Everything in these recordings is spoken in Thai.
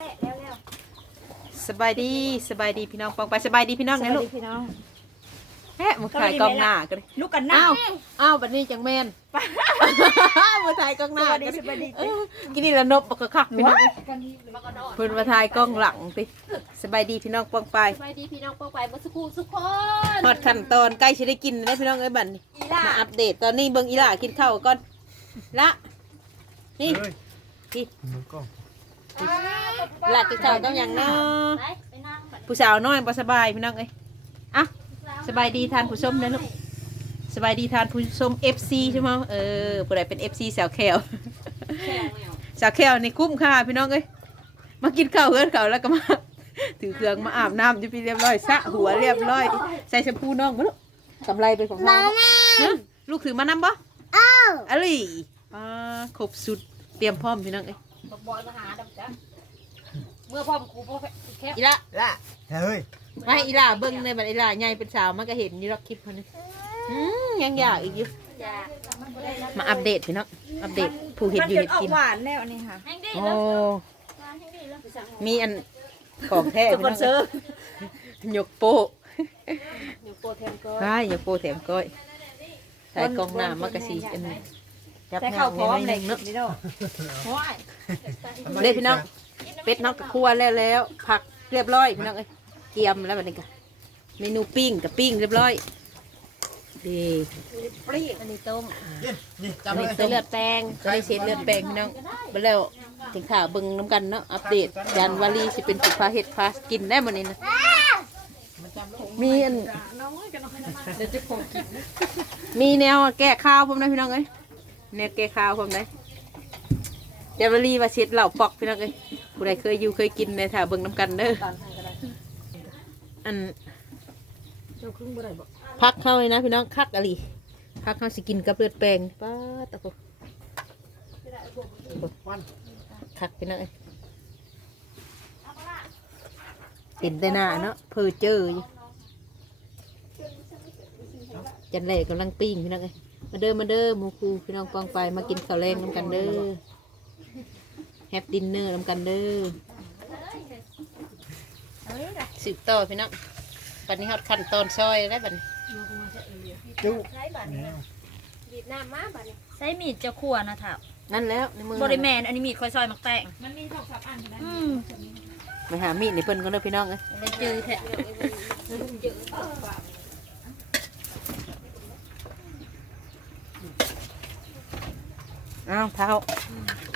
แล้วแล้วสบายดีสบายดีพี่น้องปองไปสบายดีพี่น้องนะลูกพี่น้องแฮะมาถ่ายกล้องหน้ากันเลยลูกกันหน้าอ้าวอ้าวบัดนี้จังแม่นมาถ่ายกล้องหน้าสวัสดีกันสวัสดีเออกินนี่ละนบปกคักพี่น้องเอ้ยเพิ่นมาถ่ายกล้องหลังติสบายดีพี่น้องปองไปสวัสดีพี่น้องปองไปเมื่อสักครู่ทุกคนทอดขั้นตอนใกล้สิได้กินแล้วพี่น้องเอ้ยบัดนี้อีล่ามาอัปเดตตอนนี้เบิ่งอีหล่ากินข้าวก่อนละนี่เฮ้ยนี่มือกล้อง หลักกินข้าวต้องอย่างเนาะไปไปนั่งบัดผู้สาวน้อยบ่สบายพี่น้องเอ้ยอะสบายดีทานผู้ชมนะลูกสบายดีทานผู้ชม FC ใช่ไหมเออผู้ใดเป็น FC สาวแควสาวแควนี่คุ้มค่าพี่น้องเอ้ยมากินข้าวเฮือนเขาแล้วก็มาถือเครื่องมาอาบน้ำจะไปเรียบร้อยสระหัวเรียบร้อย ใส่แชมพูน้องบ่ลูกกำไรเป็นของเราฮะลูกถือมานำบ่อ้าวอะไรอ่าครบสุดเตรียมพร้อมพี่น้องเอ้ย บอกบอยมาหาดำจ้ะเมื่อพ่อมครูพ่อแค่อีละละเฮ้ยให้อีหล่าเบิ่งเลยบัดอีหล่าใหญ่เป็นสาวมันก็เห็นอยู่รอบคลิปเขานี่อืมยังอยากอีกอยู่อยากมาอัปเดตพี่น้องอัปเดตผู้เห็นมันอยู่จนเห็นออกกินหวานแล้วนี่ค่ะแห้งดีโอ้แล้วแห้งดีแล้วมีอันของแท้สปอนเซอร์ยกโป้หนูโปรแทนก็ใช่ยกโป้แถมก้อยใส่กล้องหน้ามากระสีอัน จับแต่งาเข้ามพร้อมในเลยเนาะนี่เนาะห้อยเด็ดพี่น้องเป็ดน้องกับคั่วแล้วแล้วผักเรียบร้อยพี่น้องเอ้ยเกียมแล้วบัดนี้ก็เมนูปิ้งกับปิ้งเรียบร้อยดีปรีอันนี้ต้มนี่นี่อันจำเลนี้ยใส่เลือดแป้งใส่เศษเลือดแป้งพี่น้องไปแล้วถึงข่าวเบิ่งน้ำกันเนาะอัปเดตจานวารีสิเป็นสุภาเฮ็ดพาสกินได้หมดนี้นะมีอันมีแนวแก้ข้าวผมนะพี่น้องเอ้ย แนวแกข้าวผมได้จาวารีว่าเช็ดเหล่าปอกพี่น้องเอ้ยผู้ใดเคยอยู่เคยกินในถ่าเบิ่งน้ำกันเด้ออันพักเข้าเลยนะพี่น้องคักอะไรพักเข้าสิกินกับเลือดแป้งป้าตะโกวันคักไปหน่อยเห็นแต่หน้าเนาะเพอเจออยู่จันแหล่กำลังปิ้งพี่น้องเอ้ย มาเด้อมาเด้อหมูคูพี่น้องปองไปมากินข้าวแรงน้ำกันเด้อแฮปดินเนอร์น้ำกันเด้อสิบต่อพี่น้องบัดนี้ฮอดขั้นตอนซอยแล้วบัดนี้จุ๊บีบน้ำมาบัดนี้ใช้มีดจะขั่วนะท่านั่นแล้วในมือบริแมนอันนี้มีดคอยซอยมักแตงอืมไปหามีดในเพิ่นก็เด้อพี่น้องเอ้ยเลยจืดแท้าวเท้า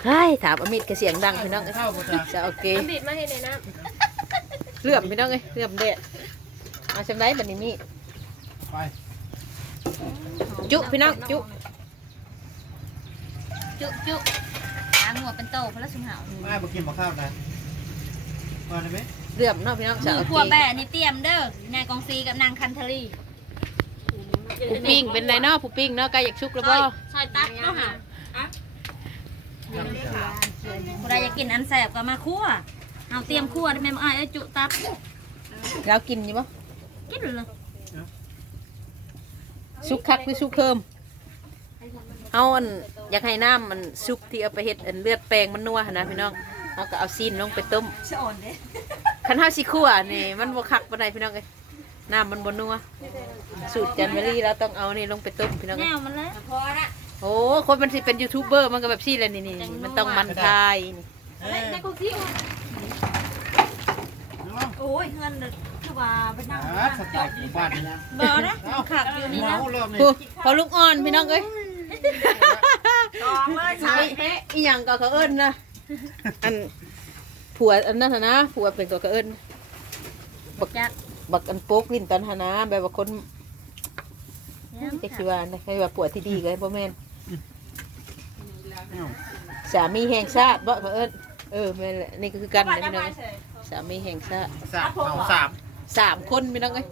ใช่ถามเอามีดกระเสียงดังพี่น้องเอ้ยเข้าหมดจ้ะจะโอเคน้ำบีบมาให้ในน้เลื่อมพี่น้องเอ้ยเลื่อมเด็ดเอาชำไรบัดนี้มีไปจุพี่น้องจุจุจุล้างหัวเป็นโตพระสุนหาวไม่มากินมาข้าวนะมาได้ไหมเลื่อมเนาะพี่น้องมืจะอโอขั่วเคแบะนี่เตรียมเด้อนายกองซีกับนางคันทรีผู้ปิ้งเป็นไรเนาะผู้ปิ้งเนาะใกล้อยากชุกแล้วบ่ซอยตัดก็หา ผู้ใดอยากกินอันแสบก็มาคั่วเอาเตรียมคั่วได้ไหมอ้ายเอ้จุตับเรากินอยู่บ่กินเลยชุกคักหรือชุกเพิ่มเอาอันอยากให้น้ำมันชุกที่เอาไปเฮ็ดอันเลือดแปลงมันนัวหั่นนะพี่น้องเอาก็เอาซีนลงไปต้มสอนเด้คันเฮาสิคั่วนี่มันบ่คักปานใดพี่น้องเอ้ยน้ำมันบ่นัวสูตรจันเวลี่เราต้องเอานี่ลงไปต้มพี่น้องแนเอ้ยวมันเลย พอละ โอ้คนมันสิเป็นยูทูบเบอร์มันก็แบบซี่แหละนี่นี่มันต้องมันทายนี่เฮ้ยำในคุกที่น้องโอ้ยเงินคือว่าไปนั่งอ่าสไตล์ของบ้านนี่นะบ่นะขับอยู่นี่เมานะเริ่มนี่ผู้พอลูกอ่อนพี่น้องเอ้ยตองเลยใช่อีอีหยังก็เขาเอิ้นนะอันผัวอันนั้นหั้นนะผัวเป็นก็เขาเอิ้นบักจักบักอันโป๊กลิ้นตอนหนนะแบบว่าคนเอ็กซิวานะไม่ว่าผัวที่ดีกันบ่แม่น สามีแห่งชาติบ่เขาเอิ้นเออแม่นแหละนี่ก็คือกันนะพี่น้องเอ้ยสามีแห่งชาติสามเอาสามสามคนพี่น้องเอ้ย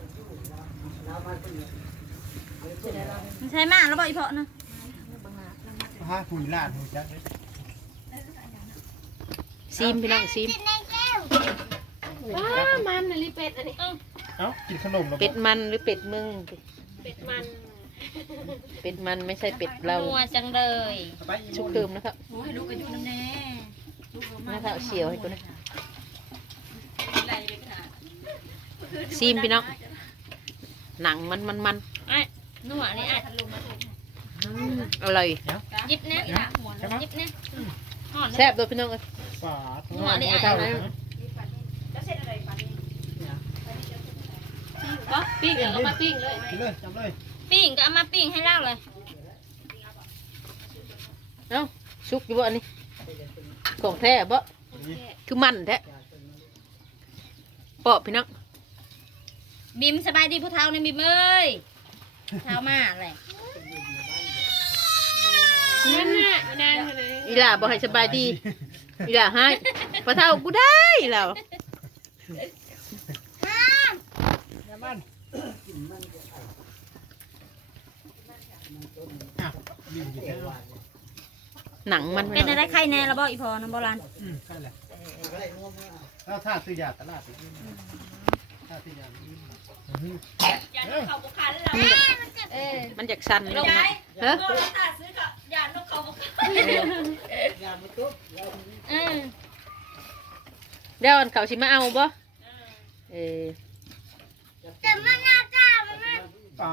มันใช่มากแล้วบ่อีเพาะนะห้าคุยลาดหูจักเลยซีมพี่น้องซีมว้ามันน่ะลิเป็ดอันนี้เอ้ากินขนมหรอเป็ดมันหรือเป็ดมึง เป็ดมัน เป็ดมันไม่ใช่เป็ดเรานัวจังเลยชุกเคืมนะครับโอ้ยลูกอายุนั่นแน่ลูกเอาานะครับเฉียวให้กูนะไซีมพี่น้องหนังมันมันมันไอ้นัวนี่ไอ้อร่อยยิบเนี่ยยิบเนี่ยแซ่บด้วยพี่น้องเลยนัวนี่ไอ้ปิ้งเหรอมาปิ้งเลยจำเลย ปิ้งก็เอามาปิ้งให้เล่าเลยเอ้าชุกอยู่บ่อันนี้ของแท้บ่คือมันแท้เปาะพี่น้องบิมสบายดีผู้เฒ่าในบิมเอ้ยเท้ามาเลยนั่นน่ะนานเลยอีหล่าบ่ให้สบายดีอีหล่าให้พอเท่ากูได้แล้ว น้ำมันอะบินอยู่แล้ว หนังมันเป็นอะไรใครแน่ละบ่อีพอน้ำโบราณอืมใช่แหละแล้วถ้าซื้อยาตลาดไปอืมถ้าซื้อยาอืมอืมอย่าโดนเขาบุกคันเราเออมันจากสันลงไหมเฮ้ยโดนตาซื้อกับอย่าโดนเขาบุกคันเออเดี๋ยวอันเขาสิมาเอาบ่เอออ่า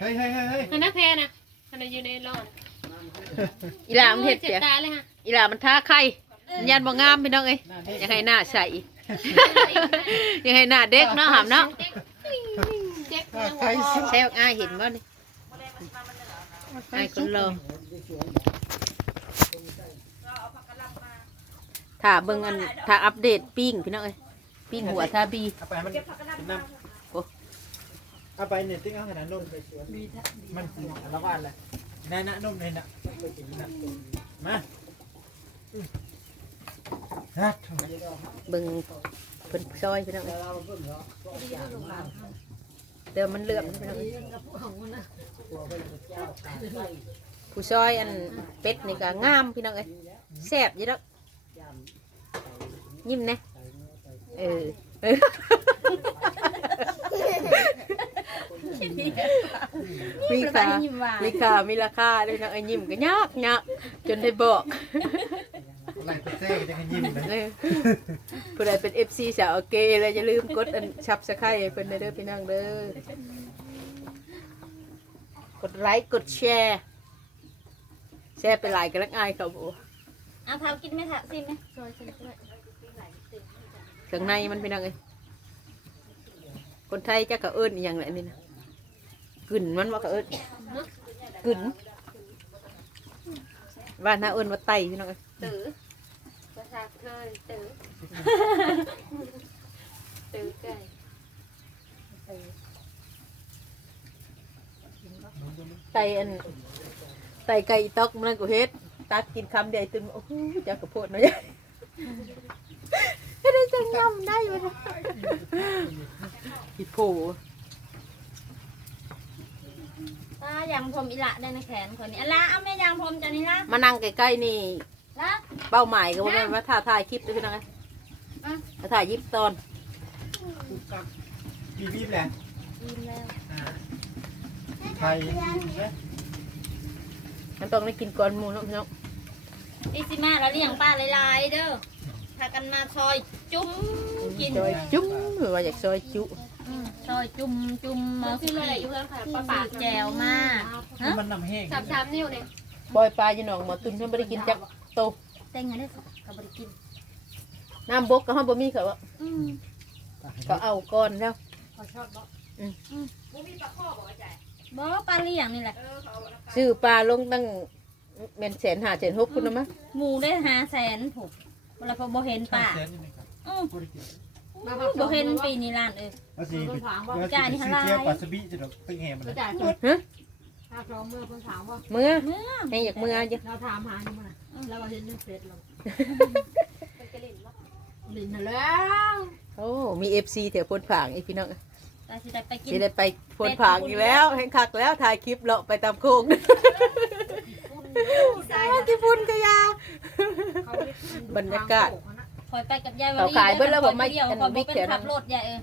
เฮ้ยเฮ้ยเฮ้ยเฮ้ยมันน่าแพ้นะมันน่ะอยู่ในรอดอีหล่ามันเห็ดเจ็บเปียตาเลยฮะอีหล่ามันท่าไข่มันยันบ่งามพี่น้องเอ้ยหน้าเด็กอยังให้หน้าใสอยังให้หน้าเด็กเนาะหามเนาะเจ็บอ่ายังใครสิแซ่บอ้ายเห็นบ่นี่อ้ายคนรอถ้าเบิ่งอันถ้าอัปเดตปิ้งพี่น้องเอ้ยปิ้งหัวทาบี เอาไปเอาไปเนี่ยติ๊กเอาขนาดนมมันคืออารวาสเลยนายนะนมนายนะมาอืมฮะเบิ่งเพิ่นซอยพี่น้องเอ้ยเดี๋ยวมันเลื่อมพี่น้องเอ้ยผู้ซอยอันเป็ดนี่ก็งามพี่น้องเอ้ยแซ่บอยู่ดอกยิ้มน่เออเออ มีค่ามีค่ามีราคาด้วยนะไอ้ยิ้มก็ยากยากจนได้บอกอะไรก็เซ่จะกันยิ้มเลยเออผู้ใดเป็น FC สาวโอเคแล้วอย่าลืมกดอันชับสไครต์ให้เพิ่นเด้อพี่น้องเด้อกดไลค์กดแชร์แชร์ไปหลายกันลักอายเขาบ่เอาเท้ากินไหมเท้าซิมไหมซอยซิมด้วยเครื่องในมันเป็นยังไงคนไทยจะกระเอิ้นอหย่างไรนี่นะ กึ่นมันว่ากระเอิ้นกึ่นบ้านน้าเอิ้นว่าไตพี่น้องเอ้ยตื้อภาษาเคยตื้อตื้อไก่ไตอันไตไก่ตอกมันก็เฮ็ดตักกินคำใหญ่ตึมโอ้โหจักกระโพดเนาะยายไม่ได้จะงำได้ไหมนะพี่โผ ตายางผมอีละได้ในแขนคนนี้อะละเอาแม่ยางผมจานี่ละมานั่งใกล้ๆนี่ ละเป้าหมายก็ว่าแม่นว่าถ่ายถ่ายคลิปด้วยพี่น้องเอ้ยอะถ้าถ่ายยิบตอนบีบีแหละยิ้มแล้วอ่าไทยเนี่ยมันต้องได้กินก่อนหมูเนาะพี่น้องดิซิมาเราเลี้ยงป้าหลายๆเด้อพากันมาซอยจุ้มกิน ซอยจุ้มหรือว่าอยากซอยจุอืม ซอยจุ่มจุ่มมามันคืคืออเลอะไรยอยู่เพื่อนค่ะปป้าลาปาปากแจวมากฮะมันน้ำแห้งสามสามนิ้วเนี่ยบอยปลาอยู่หนองหมอตุนเพิ่นบ่ได้กินจักโตแต่งงานได้สักกับบริกินน้ำบกก็ห้ามบ่มีเขาว่าอืมก็เอาก่อนแล้วบ่ปลาเลี้ยงนี่แหละซื้อปลาลงตั้งเมนแสนหาแสนหกคุณนะมั้ยหมูได้หาแสนถูกเวลาพอบ่เห็นป่าแสนอยู่นี่ครับอือ บ่ได้กินบ่เห็นปีนี้ล้านเออว่าสิว่าสิไปซื้อเที่ยวปัสสบีจะดอกตึ้งแหมมันก็นะจ่ายฮะ ถ้าเราเมื่อเพิ่งถามว่าเมื่อเมื่อให้อยากเมื่อจ้ะเราถามหาอยู่มั้งแล้วเราเห็นในเฟซเราลินแล้วโอ้มี FC แถวพนผางอีกพี่น้องแต่สิได้ไปกินสิได้ไปพนผางอีกแล้วแห่งคักแล้วถ่ายคลิปเลาะไปตามโค้งกี่ฝุ่นก็ยาบรรยากาศ คอยไปกับยายวเขาขายเบิ่แล้วบ่ไม่เดียวอันพอวิบ่กเป็นเขียวขันั่บนรถยายเออ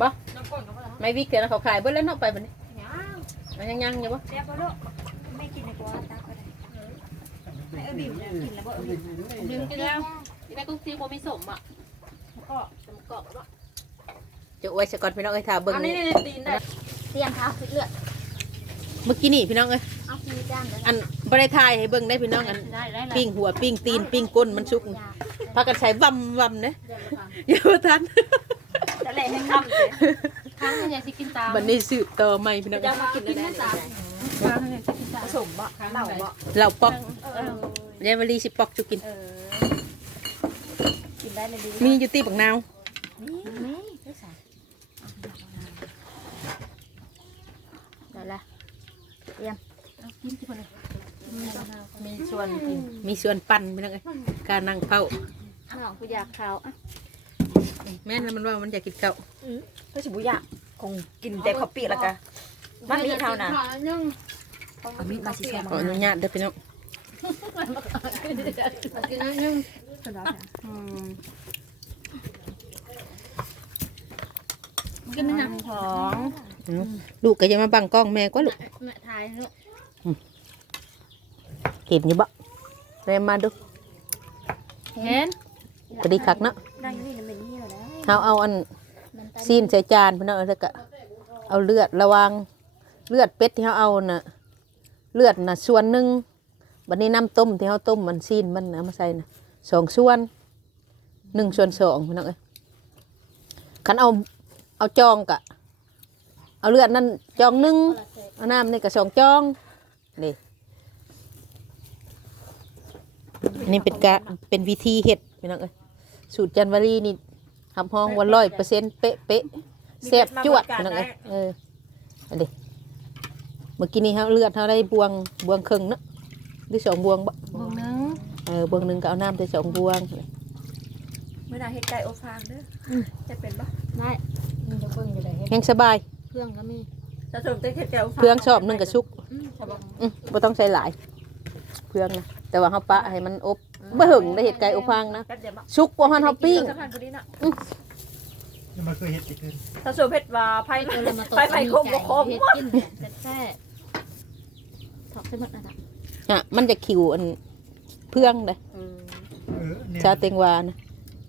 บ่น้ำก้นกับเราไม่วิกเขียวนะเขาขายเบิ่แล้วเนาะไปบัดนี้ย่างมันยังยังอยู่บ่เรียบร้อยไม่กินในกว่าตักก็ได้เออบิ่มกินแล้วบ่บิ่มกินแล้วที่แม่กุ้งซีโบไม่สมอะก็จำเกาะว่าจะอวยสก่อนพี่น้องเอ้ยถ้าเบิ่งอันนี้นี่ตีนได้เตรียมเท้าสิเลือดเมื่อกี้นี่พี่น้องเอ้ยเอาคีจ้างเลยอันบ่ได้ทายให้เบิ่งได้พี่น้องอันได้ได้เลยปิ้งหัวปิ้งตีนปิ้งก้นมันสุก พากันใช้วำวำเด้อยู่บ่ทันจะแหล่ให้คำเลยข้างนึงอยากสิกินตามบัดนี้สืบต่อใหม่พี่น้องจะเอ้ยมากินได้ตามข้างนึงอยากสิกินตามผสมบ่เหล่าบ่เราปอกเออเดี๋ยววลีสิปอกจุกินเออกินได้เลยดีมีอยู่ตีบักนาวนี่ได้สายได้ละเตรียมเอากินที่คนเลยมีส่วนกินมีส่วนปั่นพี่น้องเอ้ยการนั่งเฝ้า น้องกูอยากข้าวอะแม่นแล้วมันว่ามันอยากกินข้าวก็สิบุยะคงกินแต่ข้าวปีแล้วกันมันมีเท่านั้นเอามีดมาสิแซ่บขออนุญาตเด้อพี่น้องกินนิดนึงอืมกินนิดนึงของอืมลูกก็จะมาบังกล้องแม่กว่าลูกแม่ทายลูกเห็นอยู่บ่แม่มาดูเห็น ก็ดีคักเนาะนั่งนี่มันเป็นนี่แล้วนะเอาเอาอันซีนใส่จานพี่น้องแล้วก็เอาเลือดระวังเลือดเป็ดที่เขาเอาน่ะเลือดน่ะส่วนหนึ่งบัดนี้น้ำต้มที่เขาต้มมันซีนมันเอามาใส่น่ะสองส่วนหนึ่งส่วนสองพี่น้องเอ้ยคันเอาเอาจองกะ เอาเลือดนั่นจองหนึ่งเอาน้ำนี่ก็สองจองนี่อันนี้เป็นกะเป็นวิธีเห็ดพี่น้องเอ้ย สูตรจันวารีนี่ทำห้องวันร้อยเปอร์เซ็นต์เป๊ะเป๊ะๆแซ่บจวดพี่น้องเอ้ยเอออันนี้เมื่อกี้นี้เขาเลือดเขาได้บวงบวงครึ่งเนาะหรือสองบวงบ่บวงนึงเออบวงหนึ่งก็เอาน้ำไปสองบวงเมื่อนาเฮ็ดไก่อบฟางเด้อจะเป็นบ่ได้มันจะเบิ่งอยู่ได้เฮ็ดแห้งสบายเครื่องก็มีจะสมเต็มเฮ็ดไก่อบฟางเพื่องชอบหนึ่งกับชุกอืมใช่บ่อืมบ่ต้องใส่หลายเพื่องนะแต่ว่าเขาปะให้มันอบ บ่หึงได้เห็ดไก่อบฟางนะแป๊บเดียวบ่ชุกบ่ฮันเฮาปิ้งสะพานบุรีน่ะนี่มันเคยเห็ดติดขึ้นถ้าสมเฮ็ดว่าไผเออเลยมาตกไผไผคมบ่คมเฮ็ดกินแต่แท้ถอดใส่หมดนะจ๊ะอะมันจะขิวอันเพื่องเลยเออเออเนี่ยชาเต็งวานะ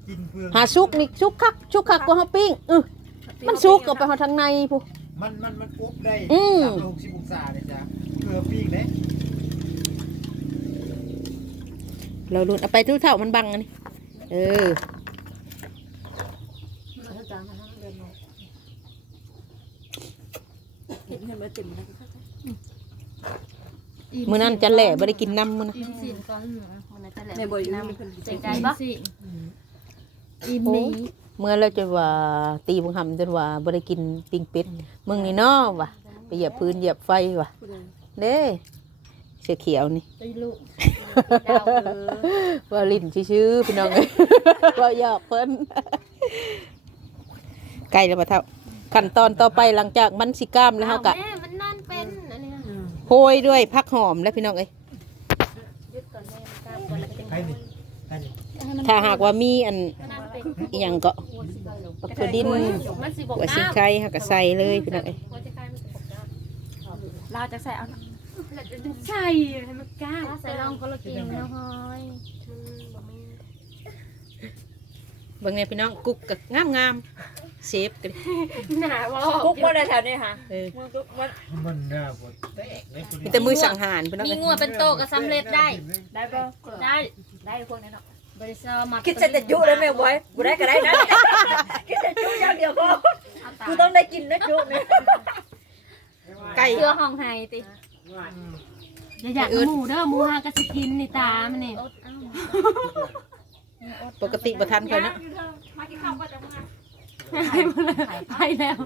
กินเพื่องหาชุกนี่ชุกคักชุกคักกว่าเฮาปิ้งเออมันชุกก็ไปเฮาทางในพุ มันมันมันอุบได้อืม สามร้อยหกสิบองศาเลยจ้ะเพื่อปิ้งเด้ เราลุ้นเอาไปทุกเท่ามันบังอันนี้เออเห็นเงินมาเต็มเลยมื้อนั้นจะแหล่บ่ได้กินน้ำมื้อนะอิ่มสินก่อนวันนั้นจะแหละในบ่อยู่มีเพิ่นใจใจบ่อิ่มโอ้นี้เมื่อเราจะว่าตีบังคำจนว่าบ่ได้กินปิ้งเป็ดมึงนี่เนาะว่ะไปเหยียบพื้นเหยียบไฟว่ะผู้ใดเด้ เสือเขียวนี่ตีลูกดาวเออว่าลิ้นชื่อๆพี่น้องเอ้ยว่าหยอกเพิ่นใกล้แล้วบ่เท่าขั้นตอนต่อไปหลังจากมันสิกล้ามแล้วเฮากะแม่มันนอนเป็นอันนี้โหยด้วยผักหอมแล้วพี่น้องเอ้ยยึดก่อนแม่กล้ามก่อนแล้วก็จะใครนี่ใครนี่ให้มันถ้าหากว่ามีอันนอนเป็นอีหยังก็ปักถั่วดินมันสิบกหัวสิงน้ำไข่เฮาก็ใส่เลยพี่น้องเอ้ย หัวจะกลายมันสิบกน้ำลาวจะใส่เอานะ แล้วจะใส่ให้มันกล้าใส่ลองก็ละกินแล้วหอยมันบ่มีเบิ่งเนี่ยพี่น้องกุ๊กก็งามๆเซฟกันหนาบ่คุกบ่ได้แถวนี้ค่ะเออมึงคุกมันมันน่าบดแตกเลยคุณมีแต่มือสังหารพี่น้องมีเอ้ยงัวเป็นโตก็สำเร็จได้ได้บ่ได้ ได้พวกนี้เนาะบริษัทมาคิดเสร็จแต่จุเลยแม่บอยกูได้ก็ได้นะ คิดแต่จุอย่างเดียวพอกูต้องได้กินนะจุนี่ไก่เชื่อห้องไห้ติ อย่าอยากหมูเด้อหมูหากะสิกินนี่ตามันนี่ปกติบ่ทันเขาเนาะมากินข้าวก็จะมาไปแล้ว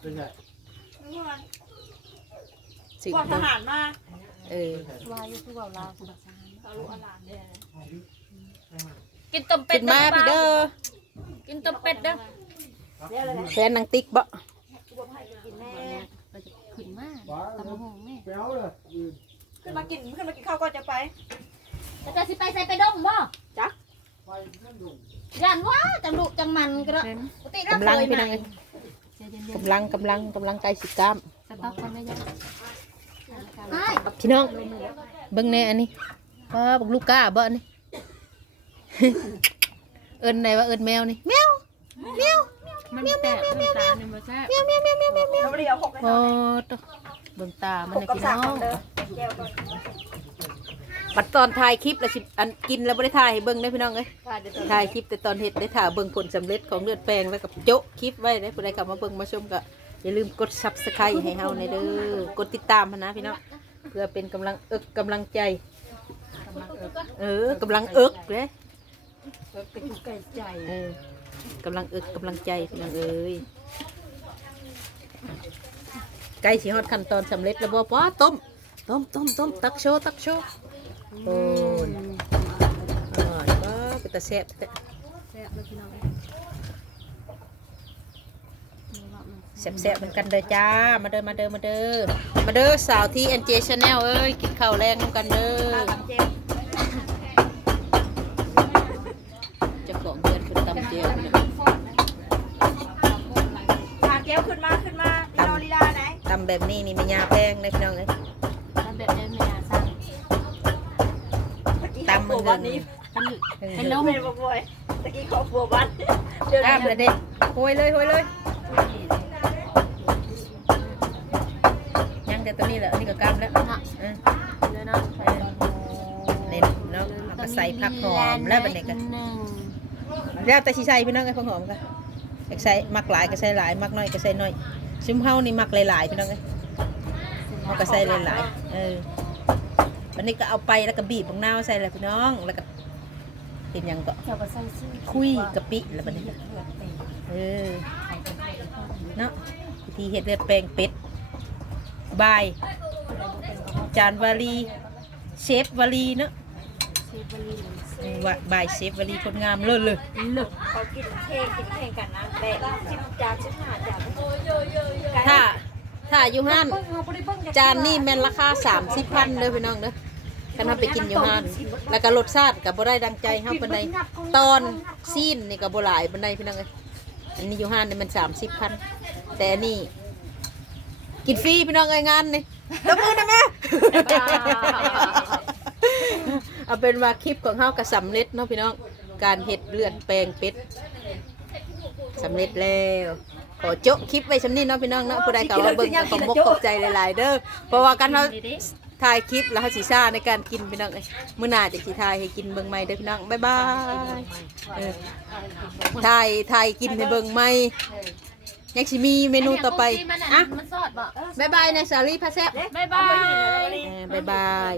เป็นไงสิพวกทหารมาเออวาอยู่คือว่าลาวเขารู้อลานเนี่ยกินต้มเป็ขึ้ดนมาพี่เด้อกินต้มเป็ดเด้อแฟนนางติ๊กบ่ ขึ้นมาตำหงแม่เปรี้ยวเลยขึ้นมากินขึ้นมากินข้าวก็จะไปแล้วจะสิไปใส่ไปดมบ่ไปนั่นดูย่านว่าจังดุจังมันก็ได้ปกติเรากำลังเคยพี่มาน้องเอ้ยใจเย็นกำลังกำลังกำลังไก่สิกล้ามๆสต๊อกกันได้ยังไอ้พี่น้องเบิ่งแน่อันนี้ป้าบักลูกก้าบ่นี่เอิ้นไหนว่าเอิ้นแมวนี่แมวแมวมันแตกน้ำตาลเนี่ยมาแซ่บแมวแมวแมวแมวแมวแมวเราไม่ได้เอาหกเลยโอ้ค่ะตะ เบิ่งตามันหกน่ะกับพี่สาน้มองเด้อแก้วก่อนบัดตอนถ่ายคลิปแล้วสิอันกินแล้วบ่ได้ถ่ายให้เบิ่งได้อพี่น้องเอ้ยถ่ายคลิปแต่ตอนเฮ็ดได้ถ่าเบิ่งผลสำเร็จของเลือดแปลงแล้วกับโจ๊ะคลิปไว้ได้อผู้ใดเข้ามาเบิ่งมาชมก็อย่าลืมกด Subscribe ให้เฮาในอยเด้อกดติดตามหั้นนะพี่น้องเพื่อเป็นกำลังเอิกกำลังใจ เออกำลังเอิกเด้เป็นไก่ใจเออกำลังเอิกกำลังใจพี่น้องเอ้ย ใกล้สิฮอดขั้นตอนสำเร็จแล้วบ่ป้าต้ม ต้มต้มต้มตักโชว์ตักโชว์โอ้ยอร่อยป้าเป็นตาแซ่บแต่แซ่บเลยพี่น้องแซ่บๆเหมือนกันเด้อจ้า มาเด้อมาเด้อมาเด้อ มาเด้อสาวที่ NJ Channel เอ้ย กินข้าวแรงนำกันเด้อตามเจมเจ้าของเดือนคุณตำเจียว แบบนี้นี่มียาแพงเลยพี่น้องเอ้ยทำแบบนี้ไม่ยาสั่งเมื่อกี้ตำมันวันนี้ทำอยู่เออให้ลงเป็นบ่อยตะกี้ขอบัววันเดินตามเลยเด็กโหยเลยโหยเลยยังแต่ตัวนี้แหละอันนี้ก็กำแล้วเนาะเออเลยเนาะเน้นเนาะเอาก็ใส่ผักหอมแล้วบัดนี้ก็หนึ่งแล้วแต่สิใส่พี่น้องไอ้ผักหอมก็อยากใส่มักหลายก็ใส่หลายมักน้อยก็ใส่น้อย ชิมเฮานี่มักหลายๆพี่น้องเอ้ยเฮาก็ใส่หลายๆเออวันนี้ก็เอาไปแล้วก็บีบบังนาวใส่เลยพี่น้องแล้วก็เห็นหยังก็เจ้าก็ใส่ซื้อคุยกะปิแล้วบัดนี้เออเนาะวิธีเฮ็ดเลือดแปลงเป็ดบาย จานวาลีเชฟวาลีเนาะเซฟบรีเออ บายเชฟวาลีคนงามเลิศเลยลึกเขากินเค้กกินเค้กกันนะแต่ชิมจานชิมหาจานถ้าถ้าอยู่ห้านจานนี่แม่นราคาสามสิบพันเลยพี่น้องเด้อคันเราไปกินอยู่ห้าน แล้วก็รสชาติกับบ่ได้ดังใจเฮาปานใดตอนซีนนี่ก็บ่หลายปานใดพี่น้องเอ้ยอันนี้อยู่ห้านนี่มันสามสิบพันแต่อันนี่กินฟรีพี่น้องเอ้ยงานนี่ตบมือได้ไหม เอาเป็นว่าคลิปของเฮาก็สำเร็จเนาะพี่น้อง การเฮ็ดเลือดแปลงเป็ดสำเร็จแล้ว ขอโจ๊ะคลิปไว้สำนี้เนาะพี่น้องเนาะผู้ใดเขามาเบิ่งก็ขอบมกขอบใจหลายๆเด้อเพราะว่ากันเราถ่ายคลิปแล้วเฮาสิซ่าในการกินพี่น้องเอ้ยมื้อหน้าจะสิถ่ายให้กินเบิ่งใหม่เด้อพี่น้องบ๊ายบายเออถ่ายถ่ายกินให้เบิ่งใหม่ยังสิมีเมนูต่อไปอะมันสอดบ่บ๊ายบายนะสาลีพาแซ่บบ๊ายบายเออบ๊ายบาย